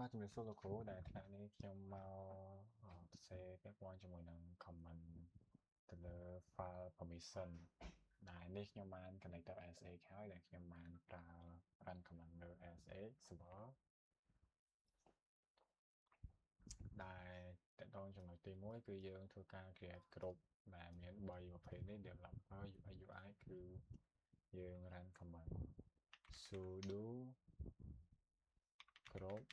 បាទជំរាបសួរលោកគ្រូដែលថ្ងៃនេះខ្ញុំមកសរសេរពាក់ព័ន្ធជាមួយនឹង comment ទៅលើ file permission ដែលនេះខ្ញុំបាន connect ទៅ SH ហើយដែលខ្ញុំបានប្រើ run command លើ SH server ដែលតកតងចំណុចទី1គឺយើងធ្វើការ create group ដែលមាន3ប្រភេទនេះ developer UI UI គឺយើង run command sudo group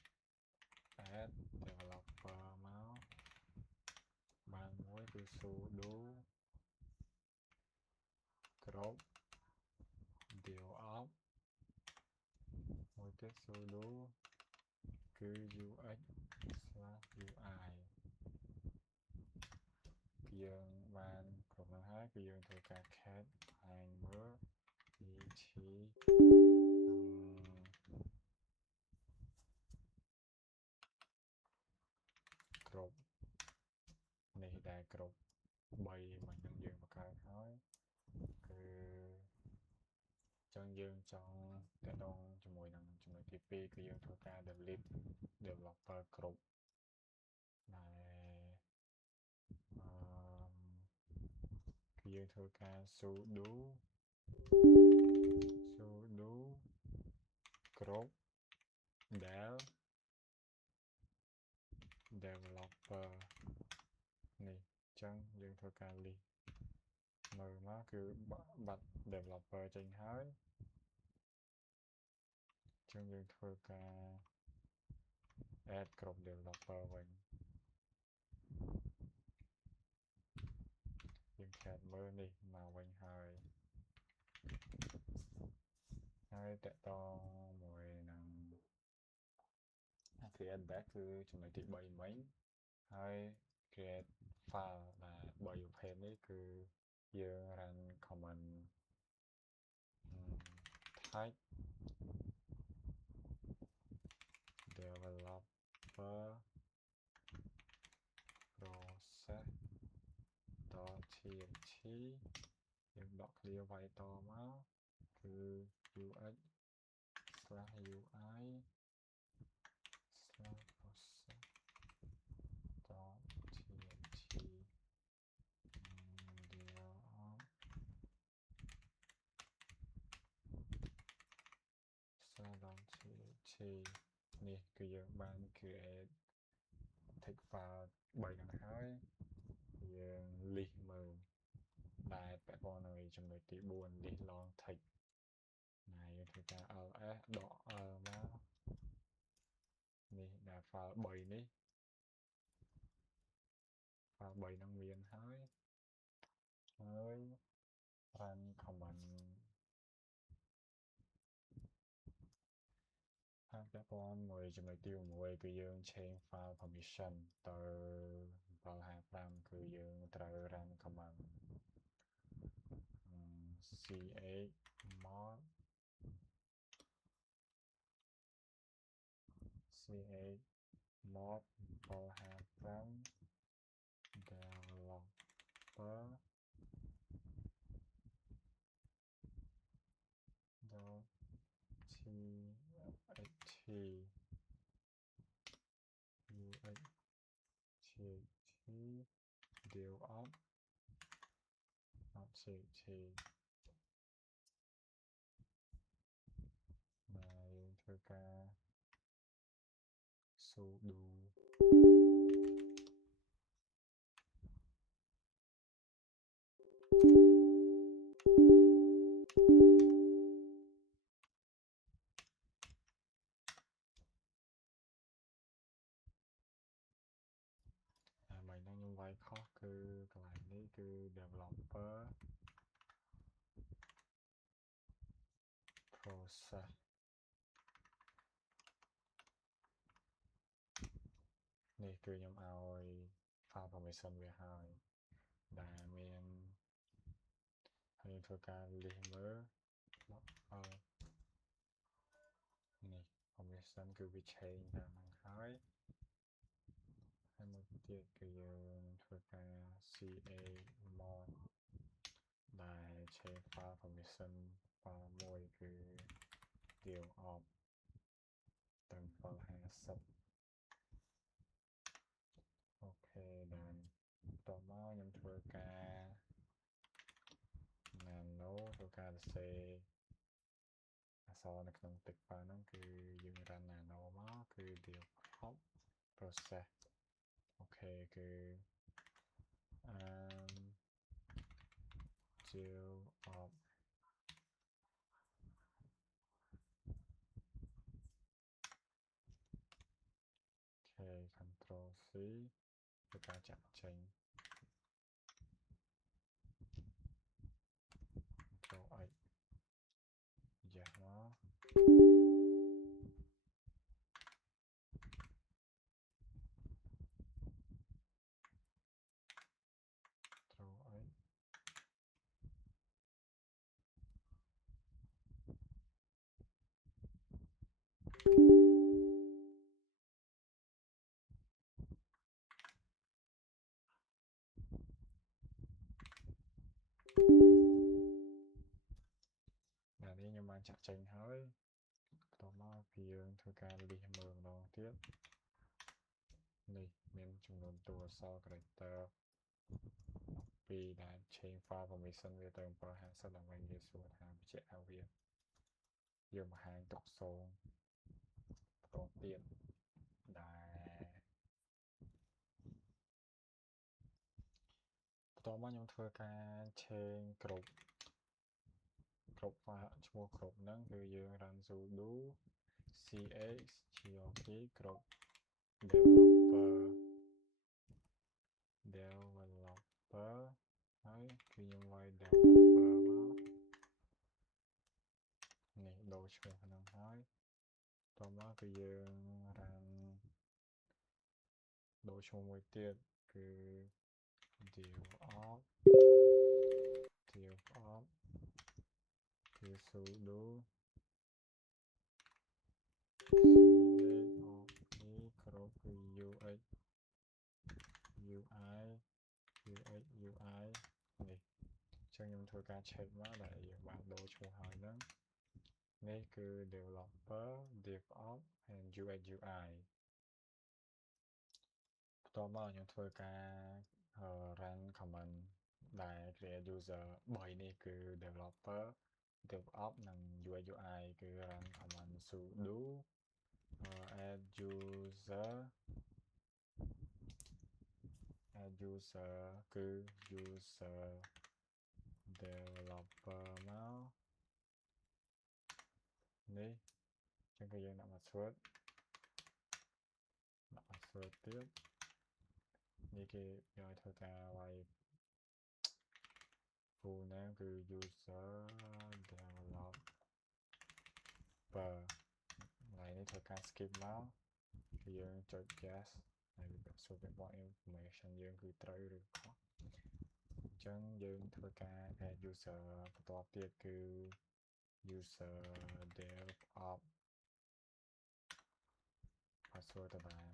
add developer មកបានមួយគឺ sudo group dev មួយទៀត sudo គឺ ux/ui យើងបានគ្រប់នឹងហើយគឺយើងធ្វើការ cat ហើយមើល et group នេះដែល group 3មិញហ្នឹងយើងបង្កើតហើយគឺចឹងយើងចង់តកតងជាមួយនឹងចំណុចទី2គឺយើងធ្វើការ delete developer group ដែលគឺយើងធ្វើការ sudo group del developer នេះចឹងយើងធ្វើការ list មើលមកគឺបាត់ developer ចេញហើយចឹងយើងធ្វើការ add group developer វិញយើង cat មើលនេះមកវិញហើយតកតងមួយនឹង create back គឺចំណុចទី3មិញហើយ create file ដែល3ប្រភេទនេះគឺយើង run command type developer process.txt យើងដក clear វាយតមកគឺ ux/ui process.txt dev.txt នេះគឺយើងបាន create text file 3ហ្នឹងហើយយើង list មើលដែលពាក់ព័ន្ធនឹងចំណុចទី4 list long text ណាយើងធ្វើការ ls ដក មកនេះដែល file 3នេះ file 3ហ្នឹងមានហើយrun command ហើយពាក់ព័ន្ធមួយចំណុចទី6គឺយើង change file permission ទៅ755គឺយើងត្រូវ run command chmod chmod 755 developer .txt dev.txt ដែលយើងធ្វើការ sudo ហើយមិញហ្នឹងខ្ញុំវាយខុសគឺកន្លែងនេះគឺ developer process នេះគឺខ្ញុំឲ្យ file permission វាហើយដែលមានហើយធ្វើការ list មើលនេះ permission គឺវា change តាមហ្នឹងហើយមួយទៀតគឺយើងធ្វើការ chmod ដែល change file permission file មួយគឺ dev 750 ធ្វើការ nano ធ្វើការសរសេរអក្សរនៅក្នុងទឹកប៉ាហ្នឹងគឺយើង run nano មកគឺ develop process អូខេគឺdevelop Control C ធ្វើការចាក់ចេញ Control X យ៉ាស់មក Control X បាទនេះខ្ញុំបានចាក់ចេញហើយបន្តមកគឺយើងធ្វើការលិះមើលម្ដងទៀតនេះមានចំនួនតួអក្សរ character ពីដែល change file permission វាទៅ750ដើម្បីងាយស្រួលថាបញ្ជាក់ឲ្យវាយើងបង្ហាញតុកសូងបន្តទៀតដែលបន្តមកខ្ញុំធ្វើការ change គ្រប់ file ឈ្មោះគ្រប់ហ្នឹងគឺយើង run sudo chgrp គ្រប់ developer ហើយគឺខ្ញុំវាយ developer មកនេះដូរឈ្មោះហ្នឹងហើយបន្តមកគឺយើង run ដូរឈ្មោះមួយទៀតគឺ develop គឺ sudoគ្រប់គឺ ux UI នេះចឹងខ្ញុំធ្វើការ check មកដែលយើងបានដូរឈ្មោះហើយហ្នឹងនេះគឺ developer develop and UX UI បន្តមកខ្ញុំធ្វើការ run command ដែល create user 3នេះគឺ developer develop និង UX UI គឺ run command sudo add user គឺ user developer មកនេះចឹងគឺយើងដាក់ password ទៀតនេះគេឲ្យធ្វើការវាយ full name គឺ user developer ហើយនេះធ្វើការ skip មកគឺយើងចុច yes ហើយវាសួរពាក់ព័ន្ធ information យើងគឺត្រូវឬខុសអញ្ចឹងយើងធ្វើការ add user បន្ទាប់ទៀតគឺ user develop password ដដែលមក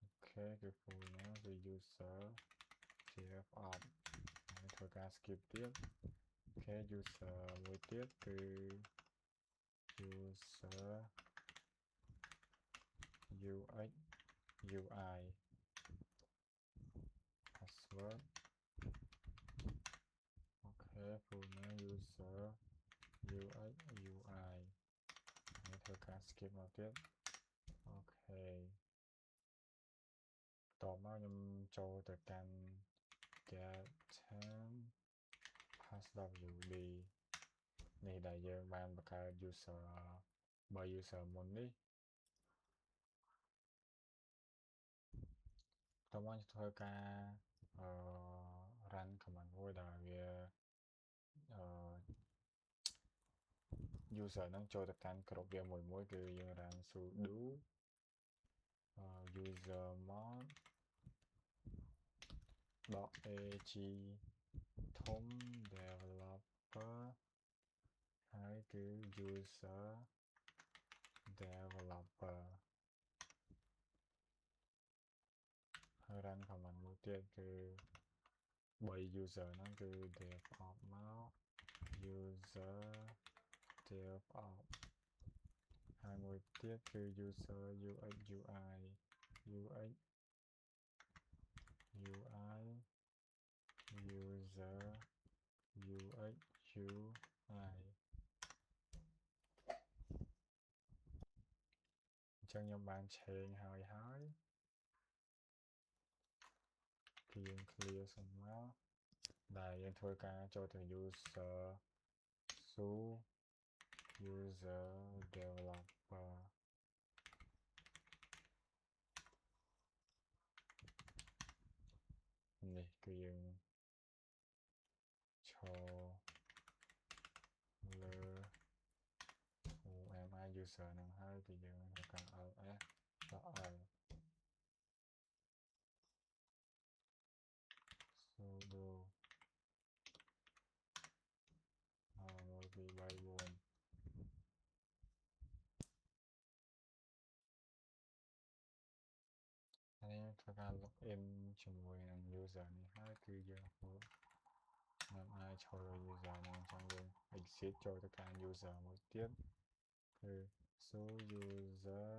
អូខេគឺ full name គឺ user develop ហើយធ្វើការ skip ទៀតអូខេ user មួយទៀតគឺ user UX UI password អូខេ full name user UX UI ហើយធ្វើការ skip មកទៀតអូខេតមកខ្ញុំចូលទៅកាន់ get term passwd នេះដែលយើងបានបង្កើត user 3 user មុននេះតមកធ្វើការ run command មួយដែលវា user ហ្នឹងចូលទៅកាន់គ្រប់វាមួយគឺយើង run sudo usermod .ag ធំ developer ហើយគឺ user developer ហើយ run command មួយទៀតគឺ3 user ហ្នឹងគឺ develop មក user develop ហើយមួយទៀតគឺ user UX UI UI user UX UI អញ្ចឹងខ្ញុំបានឆេងហើយគឺយើង clear សិនមកដែលយើងធ្វើការចូលទៅ user su user developer នេះគឺយើងឈរលើ OMI user ហ្នឹងហើយគឺយើងធ្វើការ ls.l sudo 1 2 3 4ហើយធ្វើការ login ជាមួយនឹង user នេះហើយគឺយើងខ្ញុំអាចឈរ user ហ្នឹងអញ្ចឹងយើង exit ចូលទៅកាន់ user មួយទៀតគឺ su user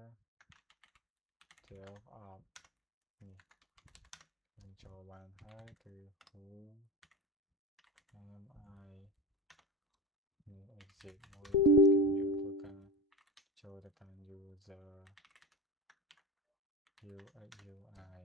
dev up នេះខ្ញុំចូលបានហើយគឺ who am I នេះ exit មួយទៀតគឺយើងធ្វើការចូលទៅកាន់ user UX UI